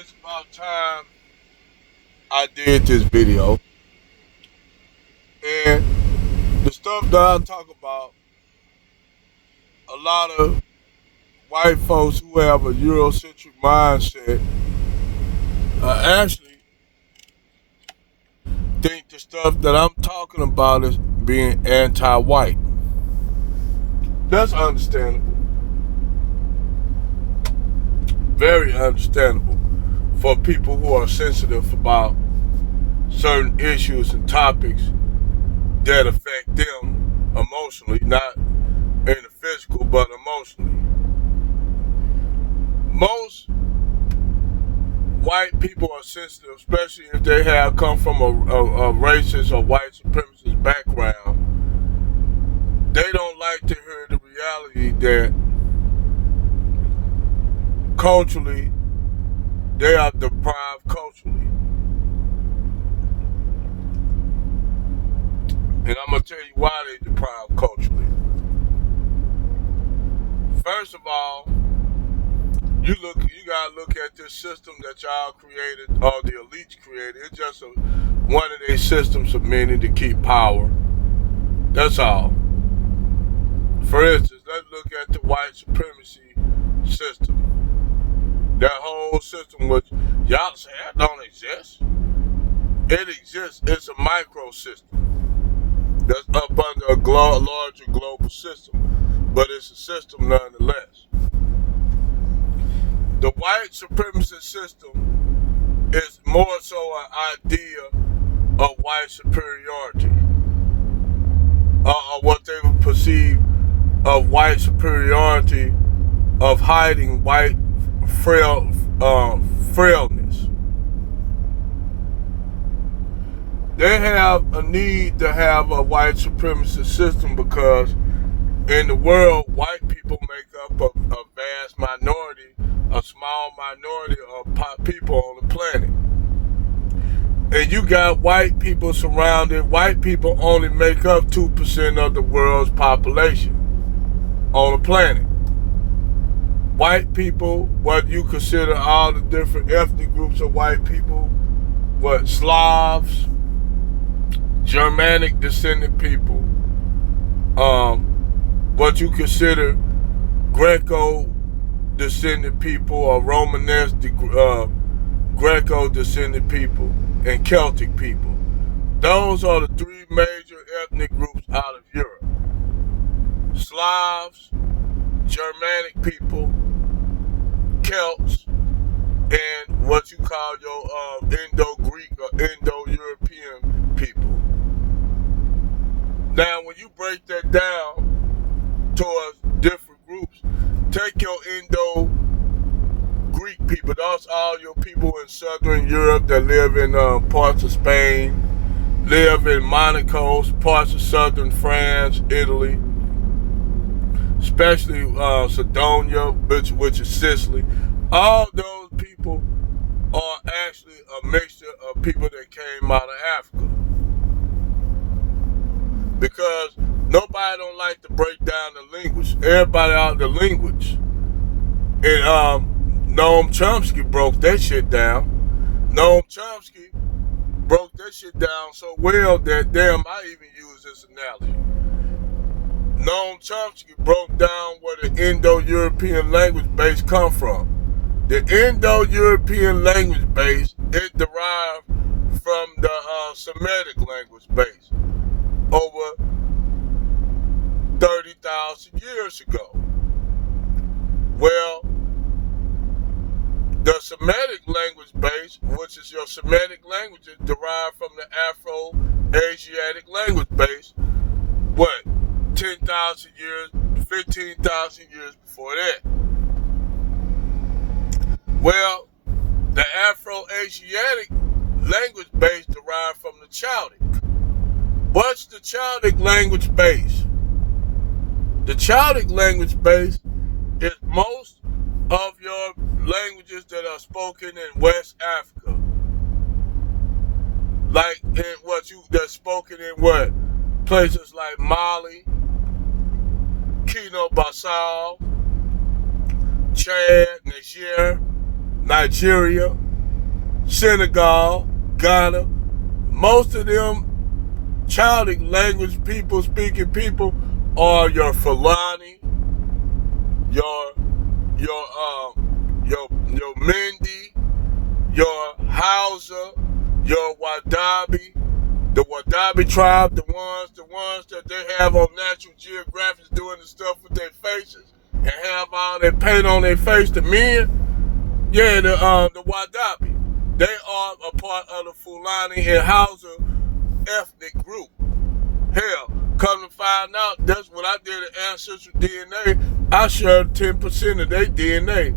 It's about time I did this video. And the stuff that I talk about, a lot of white folks who have a Eurocentric mindset actually think the stuff that I'm talking about is being anti-white. That's understandable. Very understandable for people who are sensitive about certain issues and topics that affect them emotionally, not in the physical, but emotionally. Most white people are sensitive, especially if they have come from a racist or white supremacist background. They don't like to hear the reality that culturally they are deprived culturally. And I'm going to tell you why they deprived culturally. First of all, you gotta look at this system that y'all created, or the elites created. It's just one of their systems of many to keep power. That's all. For instance, let's look at the white supremacy system. That whole system, which y'all say that don't exist. It exists. It's a micro system that's up under a larger global system, but it's a system nonetheless. The white supremacist system is more so an idea of white superiority, or what they would perceive of white superiority, of hiding white frailness. They have a need to have a white supremacist system because in the world, white people make up a vast minority, a small minority of people on the planet. And you got white people surrounded. White people only make up 2% of the world's population on the planet. White people, what you consider all the different ethnic groups of white people, what Slavs, Germanic descended people, what you consider Greco descended people or Romanesque Greco descended people and Celtic people. Those are the three major ethnic groups out of Europe. Slavs, Germanic people, Celts, and what you call your Indo-Greek or Indo-European people. Now, when you break that down towards different groups, take your Indo-Greek people. That's all your people in Southern Europe that live in parts of Spain, live in Monaco, parts of Southern France, Italy, especially Sardinia, which is Sicily. All those people are actually a mixture of people that came out of Africa. Because nobody don't like to break down the language. Everybody out the language. And Noam Chomsky broke that shit down. Noam Chomsky broke that shit down so well that damn, I even use this analogy. Noam Chomsky broke down where the Indo-European language base come from. The Indo-European language base is derived from the Semitic language base over 30,000 years ago. Well, the Semitic language base, which is your Semitic languages, derived from the Afro-Asiatic language base, 10,000 years, 15,000 years before that. Well, the Afro-Asiatic language base derived from the Chaldeic. What's the Chaldeic language base? The Chaldeic language base is most of your languages that are spoken in West Africa. Like that's spoken in what? Places like Mali, Guinea-Bissau, Chad, Nigeria, Senegal, Ghana, most of them Chaldicc language people speaking people are your Fulani, your Mindi, your Hausa, your Wadabi, the Wadabi tribe, the ones that they have on Natural Geographic doing the stuff with their faces and have all that paint on their face, the men, yeah, the Wadabi. They are a part of the Fulani and Hausa ethnic group. Hell, come to find out, that's what I did at Ancestral DNA. I shared 10% of their DNA.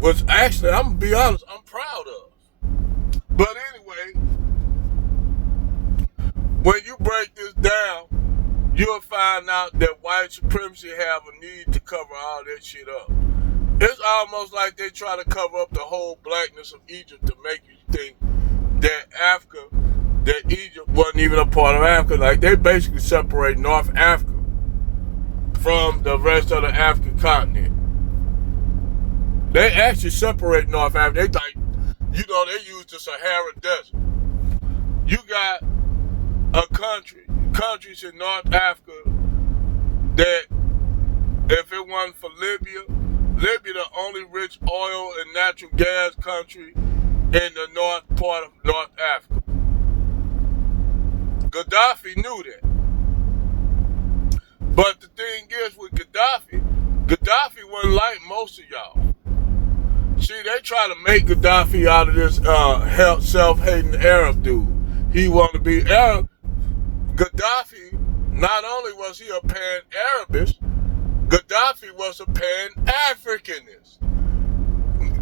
Which actually, I'm gonna be honest, I'm proud of. But anyway, when you break this down, you'll find out that white supremacy have a need to cover all that shit up. It's almost like they try to cover up the whole blackness of Egypt to make you think that Egypt wasn't even a part of Africa. Like, they basically separate North Africa from the rest of the African continent. They actually separate North Africa. They like, they use the Sahara Desert. You got countries in North Africa that, if it wasn't for Libya the only rich oil and natural gas country in the north part of North Africa. Gaddafi knew that. But the thing is with Gaddafi wasn't like most of y'all. See, they try to make Gaddafi out of this self-hating Arab dude. He wanted to be Arab. Gaddafi, not only was he a pan-Arabist, Gaddafi was a pan-Africanist.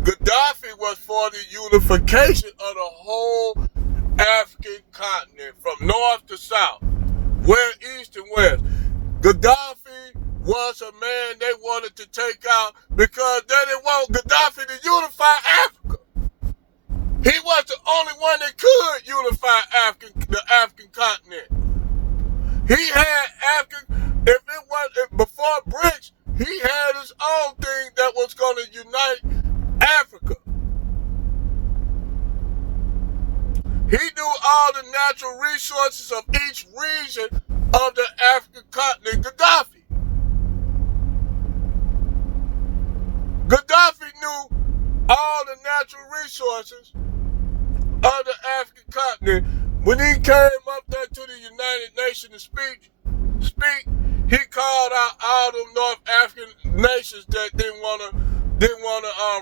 Gaddafi was for the unification of the whole African continent from north to south, west, east, and west. Gaddafi was a man they wanted to take out because they didn't want Gaddafi to unify Africa. He was the only one that could unify the African continent. He had before BRICS, he had his own thing that was going to unite Africa. He knew all the natural resources of each region of the African continent. Gaddafi knew all the natural resources of the African continent. When he came up there to the United Nations to speak, he called out all them North African nations that didn't want to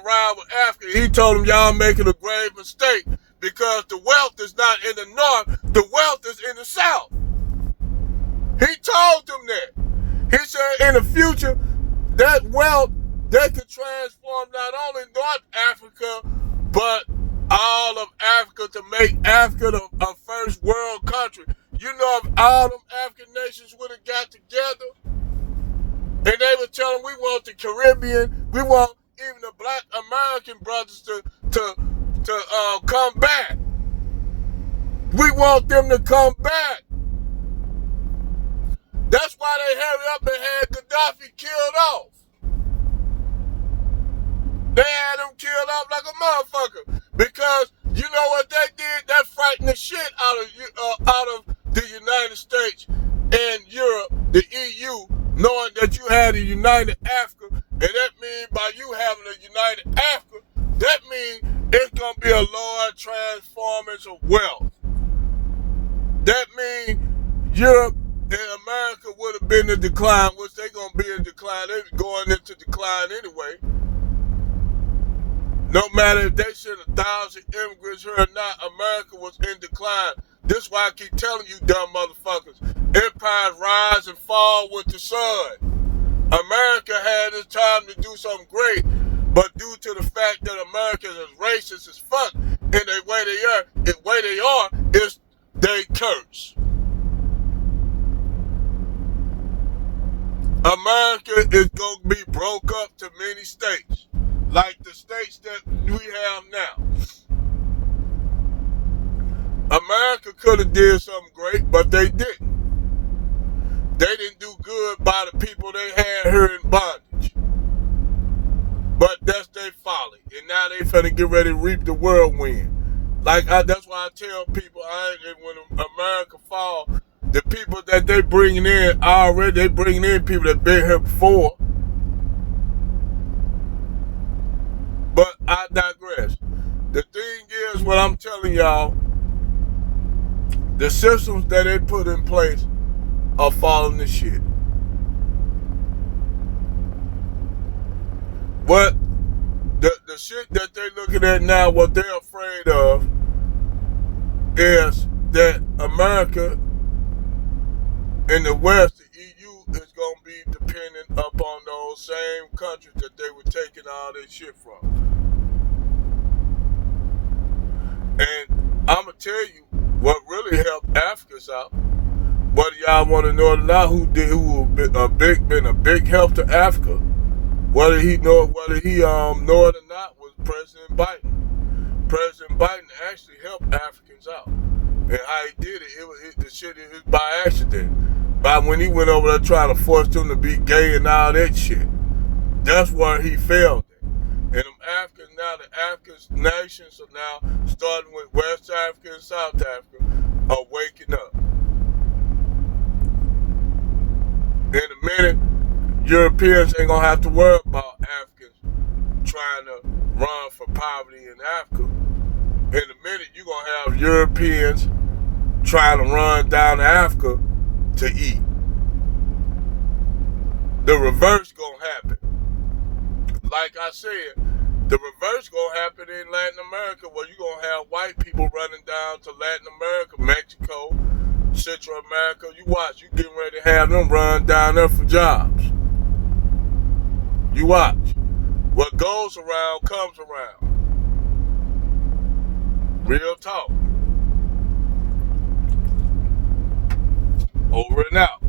ride with Africa. He told them, y'all making a grave mistake because the wealth is not in the north, the wealth is in the south. He told them that. He said in the future, that wealth, they could transform not only North Africa, but all of Africa to make Africa a first world country. You know, if all them African nations would have got together and they were telling we want the Caribbean, we want even the Black American brothers to come back. We want them to come back. That's why they hurry up and had Gaddafi killed off. They had him killed off like a motherfucker. Because you know what they did? That frightened the shit out of the United States and Europe, the EU, knowing that you had a united Africa. And that means by you having a united Africa, that means it's going to be a large transformance of wealth. That means Europe and America would have been in decline, which they're going to be in decline. They're going into decline anyway. No matter if they sent 1,000 immigrants here or not, America was in decline. This is why I keep telling you dumb motherfuckers. Empires rise and fall with the sun. America had its time to do something great, but due to the fact that Americans is racist as fuck, and the way they are is they curse. America is going to be broke up to many states, like the states that we have now. America could have did something great, but they didn't. They didn't do good by the people they had here in bondage. But that's their folly. And now they finna get ready to reap the whirlwind. That's why I tell people, when America fall, the people that they bringing in already, they bringing in people that been here before. But I digress. The thing is, what I'm telling y'all, the systems that they put in place are falling to shit. What the shit that they're looking at now, what they're afraid of is that America and the West, the EU, is going to be dependent upon those same countries that they were taking all their shit from. And I'm going to tell you what really helped Africans out. Whether y'all want to know it or not, who been a big help to Africa, whether he know it or not, was President Biden. President Biden actually helped Africans out, and how he did it, the shit is by accident. But when he went over there trying to force them to be gay and all that shit, that's where he failed. And them Africans now, the African nations are now, starting with West Africa and South Africa, are waking up. In a minute, Europeans ain't gonna have to worry about Africans trying to run for poverty in Africa. In a minute, you're gonna have Europeans trying to run down to Africa to eat. The reverse gonna happen. Like I said, the reverse gonna happen in Latin America, where you're gonna have white people running down to Latin America, Mexico, Central America. You watch, you getting ready to have them run down there for jobs. You watch. What goes around comes around. Real talk. Over and out.